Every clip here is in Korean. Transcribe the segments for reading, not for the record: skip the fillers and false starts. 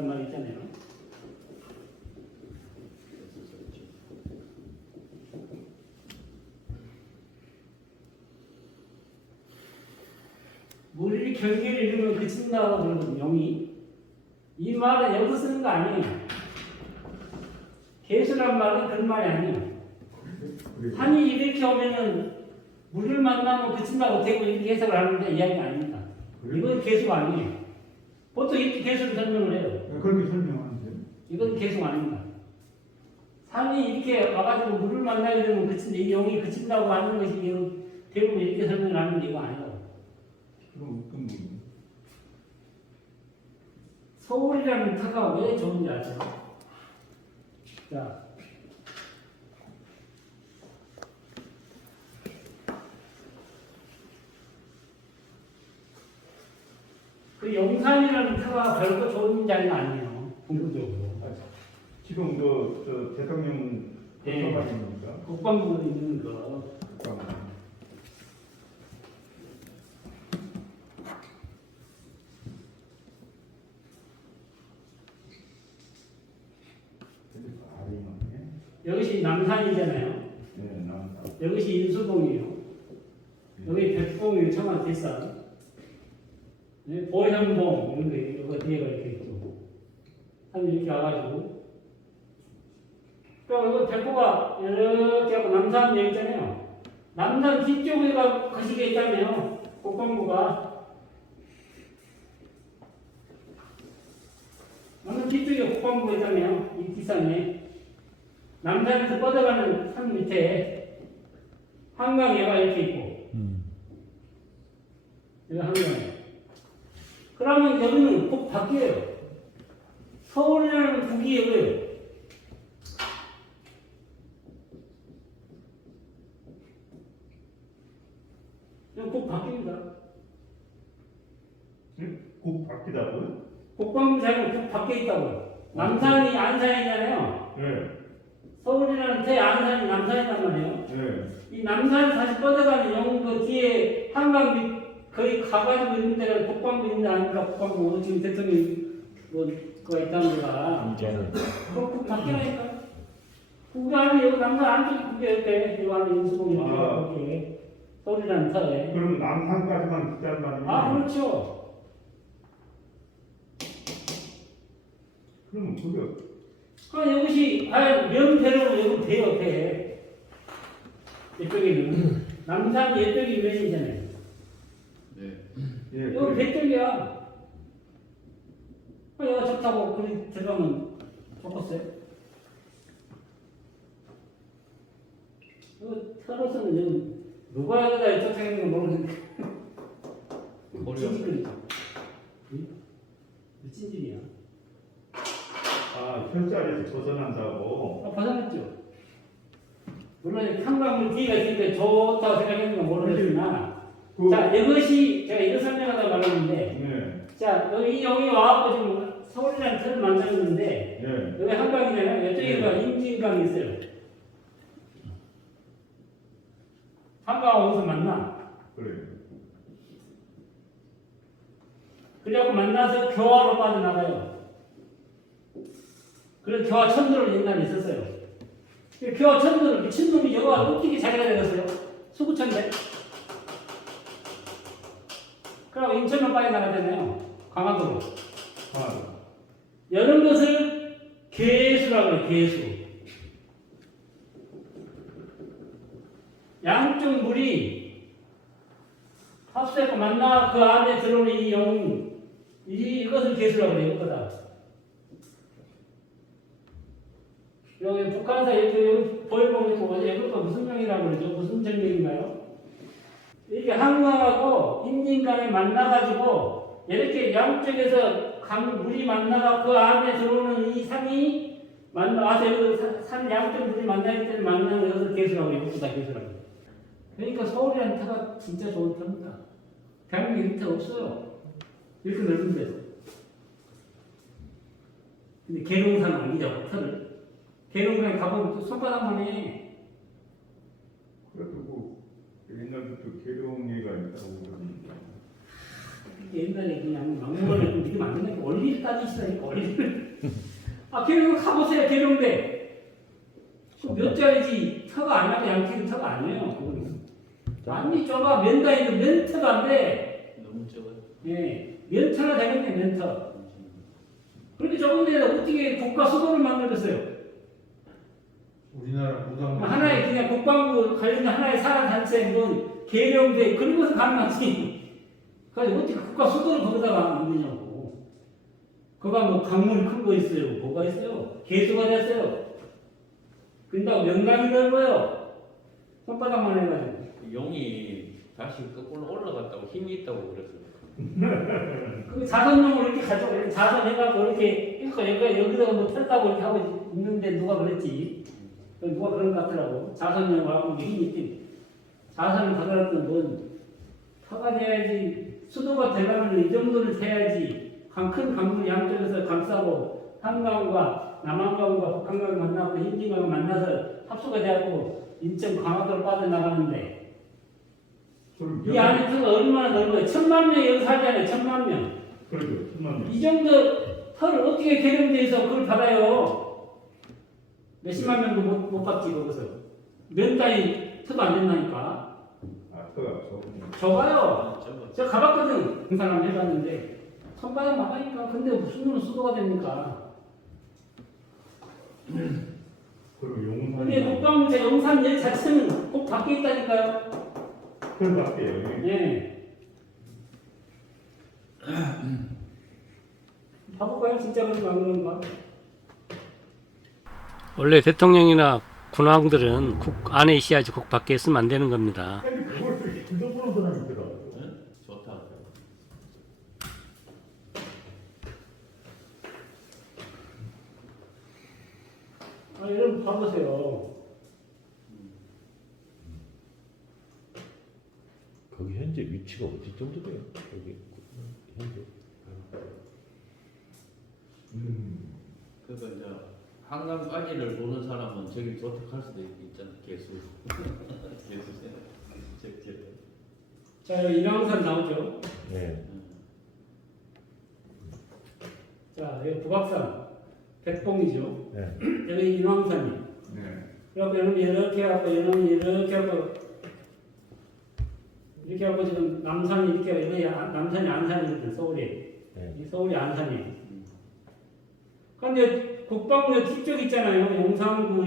개수라는 말이 있잖아요. 물이 경계를 이루면 그친다고 그러거든요. 영이. 이 말은 여기서 쓰는 거 아니에요. 개수란 말은 그런 말이 아니에요. 산이 이렇게 오면은 물을 만나면 그친다고 되고 이렇게 해석을 하는데 이야기가 아닙니다. 이건 개수가 아니에요. 보통 이렇게 개수를 설명을 해요. 그렇게 설명하는데. 이건 개수가 아닙니다. 산이 이렇게 와가지고 물을 만나게 되면 그친다, 이 영이 그친다고 하는 것이 대부분 이렇게 설명을 하는데 이거 아니에요. 그럼 어떤 거? 서울이라는 터가 왜 좋은지 아세요? 자, 그 용산이라는 터가 별거 좋은 자리는 아니에요. 공부적으로. 지금 저 대통령 도서관입니까? 국방부에 있는 거. 여기시 남산이잖아요. 네, 남산. 여기시 인수동이에요. 여기 백봉이 청와 뒷산. 네, 보현봉 이런 거 이거 뒤에가 이렇게 있고. 한 이렇게 와가지고. 그러니까 이거 백호가 이렇게 하고 남산 여기 있잖아요. 남산 뒤쪽에가 거시기에 있다며요. 국방부가. 남산 뒤쪽에 국방부가 있다며요. 이 뒷산에. 남산에서 뻗어가는 산 밑에 한강에가 이렇게 있고 여기 한강에. 그러면 여기는 꼭 바뀌어요. 서울이라는 국이 여기에요. 이건 꼭 바뀝니다. 꼭 바뀌다고요? 국방부 자리는 꼭 바뀌어 있다고요. 남산이 안산이잖아요. 네. 서울이라는 제 안산이 남산이란 말이에요. 네. 이 남산 다시 뻗어가는 영 그 뒤에 한강 밑 거의 가가지고 있는 데가 국방부 있는 데 아닙니까? 국방부 지금 대통령 뭐가 있다는 데가 꼭 바뀌라니까. 국이 아니 여기 남산 안쪽에 국이 이렇게 요 안에 인수공이 이렇게 서울이라는 터에. 그럼 남산까지만 듣자는 말이에요? 아 그렇죠. 그럼 그게 그럼 여기시 면대로 여기 돼요 돼. 이쪽에는 남산 이쪽이 면이잖아요. 예. 여기 배쪽이야. 여기가 좋다고 그리 들어가면 좋겠어요. 서로서는 여기 누가 여기다 이쪽 생각하는 건 모르는데. 찐질거리죠. 찐질이야. 아, 혈자리에서 벗어난다고. 벗어났죠. 물론 한강물 뒤가 있으니까 좋다고 생각했는 건 모르겠으나 자, 이것이 제가 이거 설명하다 말았는데 네. 자, 여기 와갖고 지금 서울이라는 틀을 만들었는데 네. 여기 한강이잖아요. 이쪽에가 임진강이 있어요. 한강 어디서 만나? 그래. 그래갖고 만나서 교화로 빠져나가요. 그래서 교화 천도를 옛날에 있었어요. 교화 천도를 미친놈이 여기가 어떻게 자리가 되었어요? 수구천대. 그럼 인천으로 빠져나가잖아요. 강화도로. 아, 이런 것을 개수라고 해요. 개수. 양쪽 물이 합세하고 만나 그 안에 들어오는 이 영, 이것을 개수라고 해요. 이거다. 여기 북한사 여기 보일봉 있고 이것도 무슨 명이라고 그러죠? 무슨 절명인가요? 이렇게 한강하고 임진강이 만나가지고 이렇게 양쪽에서 물이 만나가 그 안에 들어오는 이 산이 만나서 여기 산 양쪽 물이 만나기 때문에 만나는 것을 개수라고 해요. 이것도 다 개수라고 해요. 그러니까 서울이라는 터가 진짜 좋은 터입니다. 대한민국에 이런 터 없어요. 이렇게 넓은 데서. 근데 계룡산 아니죠, 터를. 계룡산에 가보면 손바닥만 해. 그래도 옛날부터 계룡이가 있다고 그러는데. 옛날에 그냥 막무가내로 믿으면 안 된다니까. 원리를 따지시다니까, 원리를. 아, 계룡 가보세요, 계룡대. 몇 자리지, 터가 안 하고 양키는 터가 아니에요. 그거는. 많이 좁아, 면다이도 면터도 안 돼. 너무 적어요. 예, 면터나 되겠네, 면터. 그렇게 좁은 데다 어떻게 국가 수도를 만들었어요? 우리나라 무당 하나의 그냥 국방부 관련된 하나의 산업단체, 뭐, 계룡대, 그런 것은 가능하지. 그래서 어떻게 국가 수도를 거기다가 있느냐고. 그가 뭐 강물이 큰 거 있어요. 뭐가 있어요? 개수가 됐어요. 근데 명당이 넓어요. 손바닥만 해가지고. 용이 다시 거꾸로 올라갔다고 힘이 있다고 그랬어요. 그 자선용을 이렇게 가지고, 이렇게 자선해갖고, 이렇게, 여기다가 뭐 탔다고 이렇게 하고 있는데 누가 그랬지? 누가 그런 것 같더라고. 자선용을 하고 힘이 있지. 자선을 가더라도 넌 터가 돼야지. 수도가 되려면 이 정도는 돼야지. 큰 강물 양쪽에서 감싸고, 한강과 남한강과 북한강을 만나고, 흰진강을 만나서 합수가 돼갖고, 인천 강화도로 빠져나가는데, 이 안에 터가 얼마나 넓어요? 1000만 명이 여기 살잖아요. 1000만 명. 그러죠. 10만 명. 이 정도 터를 어떻게 계룡대에서 그걸 받아요? 몇십만 명도 못 받지 거기서. 몇 단위 터도 안 된다니까. 아, 터가 적으면. 적어요. 적어. 제가 가봤거든. 그 사람 해봤는데 손바닥 많으니까. 근데 무슨 놈은 수도가 됩니까? 그리고 용산. 근데 국방부제 영산 역 자체는 꼭 밖에 있다니까요. 그 밖에 여기. 예. 봐볼까요? 진짜 그런가 안 그런가? 원래 대통령이나 군왕들은 국 안에 있어야지 국 밖에 있으면 안 되는 겁니다. 근데 그걸 또 힘도 보는 사람이 있더라고요. 네? 좋다. 아, 여러분 봐보세요. 거기 현재 위치가 어디 정도 돼요? 여기 현재 그러니까 이제 한강까지를 보는 사람은 저기 도착할 수도 있잖아. 개수. 개수. 자, 여기 인왕산 나오죠? 네. 자, 여기 북악산, 백봉이죠? 네. 여기 인왕산이. 네. 그래갖고 여러분 이렇게 하고, 여러분 이렇게 하고, 이렇게 하고 지금 남산이 이렇게 하고, 여기 남산이 안산이거든, 서울이. 네. 이 서울이 안산이에요. 근데 국방부 뒤쪽 있잖아요. 용산구,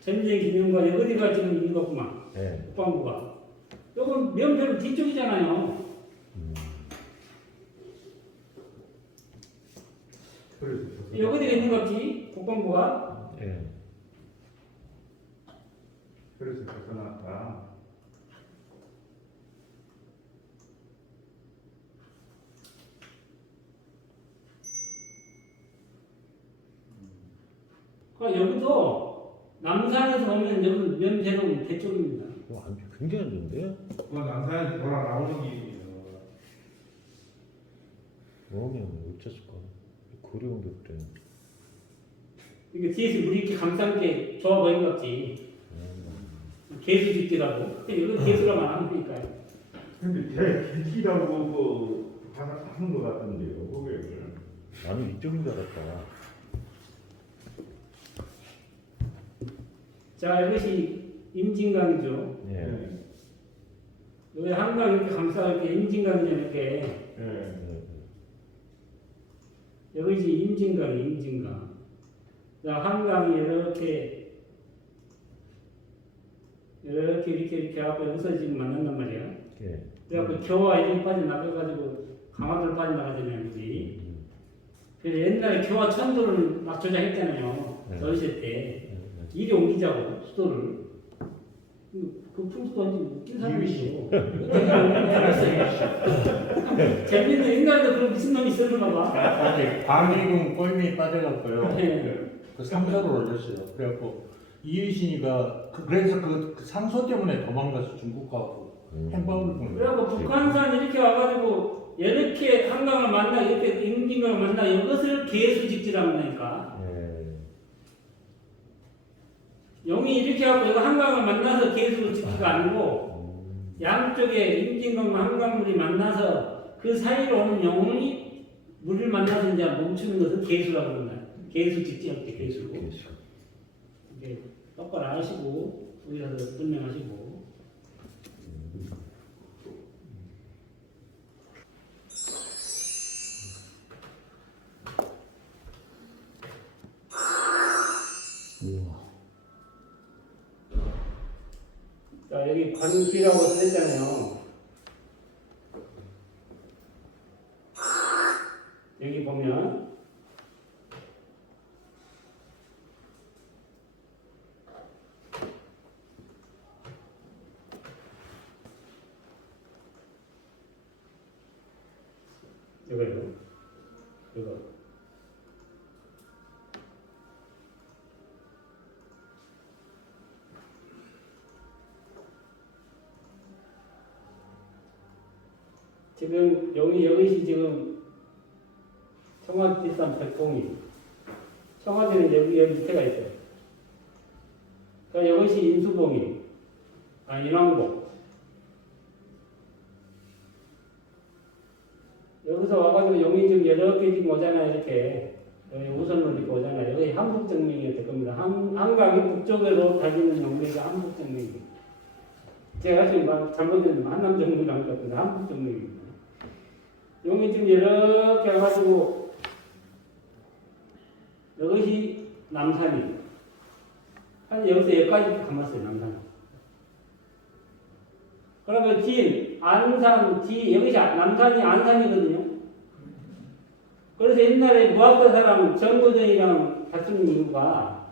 전쟁 기념관, 어디가 지금 있는 거구만. 네. 국방부가. 요건 면별 뒤쪽이잖아요. 그래서 여기가 있는 거지, 국방부가. 네. 그래서 벗어났다. 그러니까 여기도 남산에서 보면 여기 면대동 대쪽입니다. 아주 굉장히 안 좋은데요? 그건 남산에서 돌아 나오는 길이에요. 오면 어쩌을까? 고려운 게 그래. 이게 뒤에서 물이 이렇게 감싼 게 좋아 보이는 거지. 개수 짓기라고. 이건 개수라고 안 하니까요. 근데 대기라고 그 하는 것 같은데요, 고객을. 나는 이쪽인 줄 알았다. 자, 이것이 임진강이죠. 네. 여기 한강 이렇게 감싸 이렇게 임진강이죠, 이렇게. 네. 여기지 임진강이 임진강. 자, 한강이 이렇게 하고 여기서 지금 만난단 말이야. 네. 그래갖고 겨와 이렇게 빠져나가가지고 강화도로 빠져나가잖아요, 그지? 그래서 옛날에 겨와 천도를 막 조작했잖아요. 네. 전시회 때. 이리 옮기자고, 수도를. 그 풍수도 완전 웃긴 사람이죠. 재밌는 옛날에도 그런 무슨 놈이 있었나 봐. 아니 광해군 꼴미에 빠져갖고요. 네. 그 상소를 올렸어요. 그래갖고 이의신이가 그래서 그 상소 때문에 도망가서 중국 가고 행방을 보는 거예요. 그래갖고 북한산 이렇게 와가지고 이렇게 한강을 만나 이렇게 임진강을 만나 이것을 개수직지라고 하니까 네. 용이 이렇게 하고 이거 한강을 만나서 개수직지가 아니고 양쪽에 임진강과 한강물이 만나서 그 사이로 오는 영혼이 물을 만나서 이제 멈추는 것은 개수라고 합니다. 개수 직지할 때 개수. 이게 똑바로 아시고 의사도 설명하시고. 자, 여기 관기라고 써있잖아요. 여기 보면 이거요. 이거. 지금 여기시 지금 청와뒷산 백봉이 청와대는 여기 밑에가 있어요. 그러니까 이것이 인수봉이 인왕봉. 여기서 와가지고 용이 지금 여러 개 지금 오잖아요. 이렇게 여기 우선으로 이렇게 오잖아요. 여기 한북정명이 될 겁니다. 한강이 북쪽으로 달리는 용매가 한북정명이. 제가 지금 잘못된 한남정명이 아닐 것 같은데 한북정명입니다. 용이 지금 이렇게 와가지고 이것이 남산이 한 여기서 여기까지 감았어요. 남산. 그러면 진, 안산, 여기서 남산이 안산이거든요. 그래서 옛날에 무학과 사람 정거정이랑 같은 이유가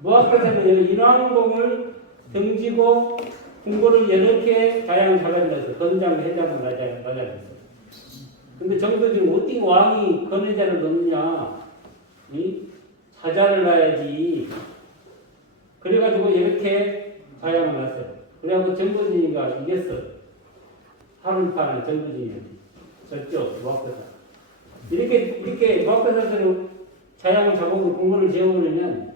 무학과 사람은 여기 인왕봉을 등지고 궁궐을 이렇게 자양을 잡아준다 해서 건장, 회장을 낮아졌어요. 근데 정거정 어떻게 왕이 건회자를 넣느냐? 사자를 놔야지. 그래가지고 이렇게 자양을 놨어요. 그래갖고 정거진이가 이겼어. 하루파는 정거진이한테. 저쪽, 무학사사. 이렇게 무학사사들은 자양을 잡아오고 궁궐을 재워오려면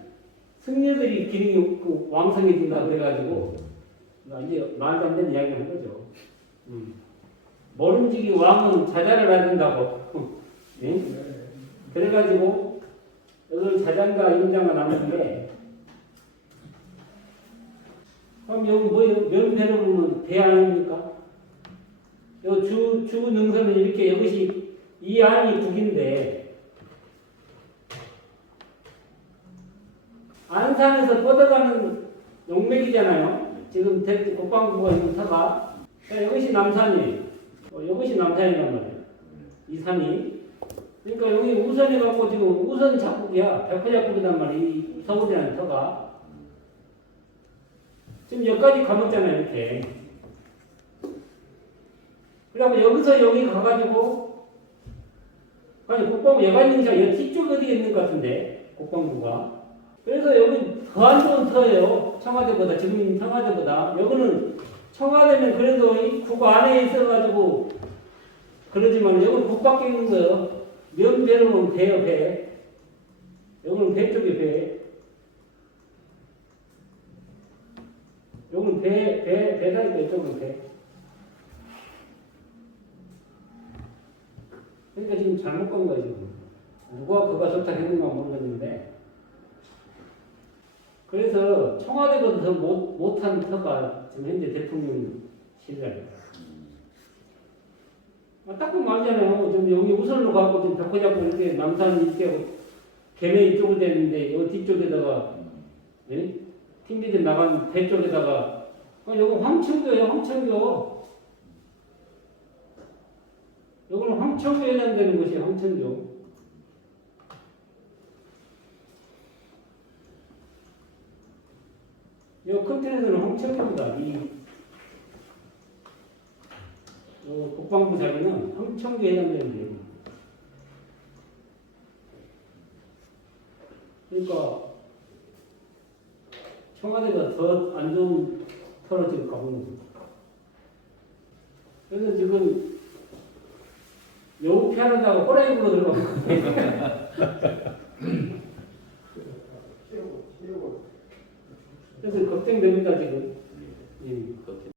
승려들이 기능이 없고 왕성해진다 그래가지고 이제 말도 안 되는 이야기를 한 거죠. 모름지기 왕은 자자를 놔야 된다고. 네? 그래가지고 여기 자장과 임장가 나누는데 그럼 여기 뭐예요? 면배로 보면 배 아닙니까? 요 주 능선은 이렇게 이것이 이 안이 북인데 안산에서 뻗어가는 용맥이잖아요. 지금 국방부가 있는 터가 이것이 남산이에요. 이것이 남산이란 말이에요. 이 산이. 그러니까 여기 우선해 갖고 지금 우선 작국이야. 백호 작국이란 말이에요. 이 서울이라는 터가. 지금 여기까지 가봤잖아요. 이렇게. 그래갖고 여기서 여기 가가지고 아니 국방부 여관능차 여기 뒤쪽 어디에 있는 것 같은데 국방부가. 그래서 여기 더 안 좋은 터예요. 청와대보다 지금 청와대보다. 여기는 청와대는 그래도 이 국 안에 있어가지고 그러지만 여기는 국 밖에 있는 거예요. 면배로는 배요, 배. 여기는 배 쪽에 배. 여기는 배다니까 이쪽은 배. 그러니까 지금 잘못 간 거예요, 지금. 누가 그가 설득했는가 모르겠는데. 그래서 청와대보다 더 못한 터가 지금 현재 대통령실이라니까. 딱 보면 알잖아요. 좀 여기 우선으로 가고 좀 벽화 잡고 이렇게 남산 이렇게 개매 이쪽으로 되는데 여기 뒤쪽에다가 예? 팀비들 나간 배 쪽에다가 여기 황천교예요. 황천교. 여기는 황천교에 해당되는 곳이 황천교. 이 컨테이너는 황천교입니다. 이 국방부 자리는 황천교에 해당되는 데요. 그러니까 청와대가 더 안 좋은 터로 지금 가보는 거죠. 그래서 지금 여우 피하는다고 호랑이로 들어가고 그래서 걱정됩니다 지금. 예.